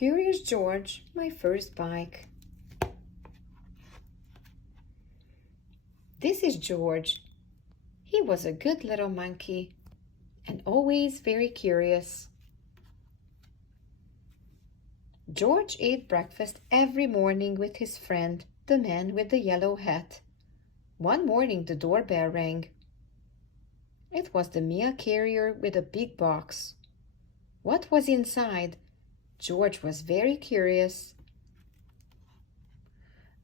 Curious George, my first bike. This is George. He was a good little monkey and always very curious. George ate breakfast every morning with his friend, the man with the yellow hat. One morning the doorbell rang. It was the mail carrier with a big box. What was inside? George was very curious.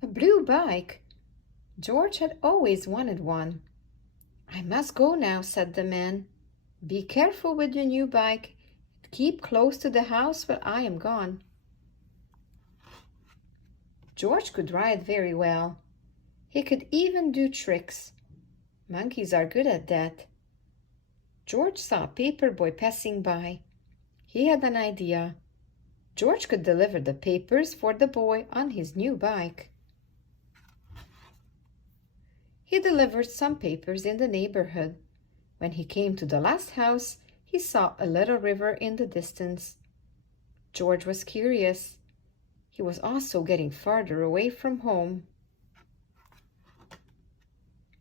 A blue bike. George had always wanted one. I must go now, said the man. Be careful with your new bike. Keep close to the house while I am gone. George could ride very well. He could even do tricks. Monkeys are good at that. George saw a paper boy passing by. He had an idea. George could deliver the papers for the boy on his new bike. He delivered some papers in the neighborhood. When he came to the last house, he saw a little river in the distance. George was curious. He was also getting farther away from home.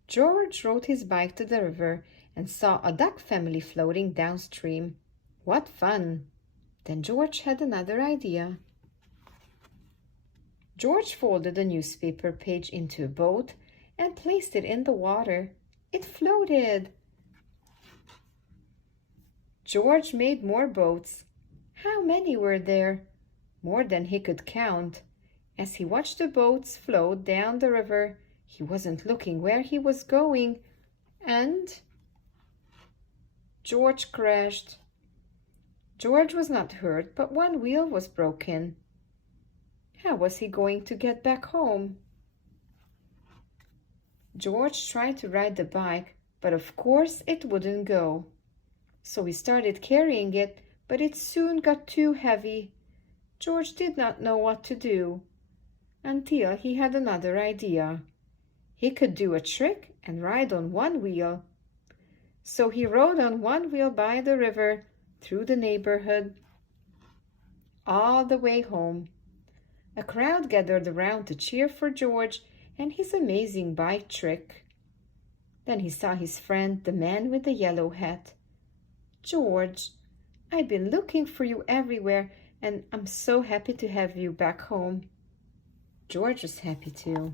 George rode his bike to the river and saw a duck family floating downstream. What fun! Then George had another idea. George folded a newspaper page into a boat and placed it in the water. It floated. George made more boats. How many were there? More than he could count. As he watched the boats float down the river, he wasn't looking where he was going, and George crashed. George was not hurt, but one wheel was broken. How was he going to get back home? George tried to ride the bike, but of course it wouldn't go. So he started carrying it, but it soon got too heavy. George did not know what to do, until he had another idea. He could do a trick and ride on one wheel. So he rode on one wheel by the river, through the neighborhood, all the way home. A crowd gathered around to cheer for George and his amazing bike trick. Then he saw his friend, the man with the yellow hat. George, I've been looking for you everywhere, and I'm so happy to have you back home. George was happy too.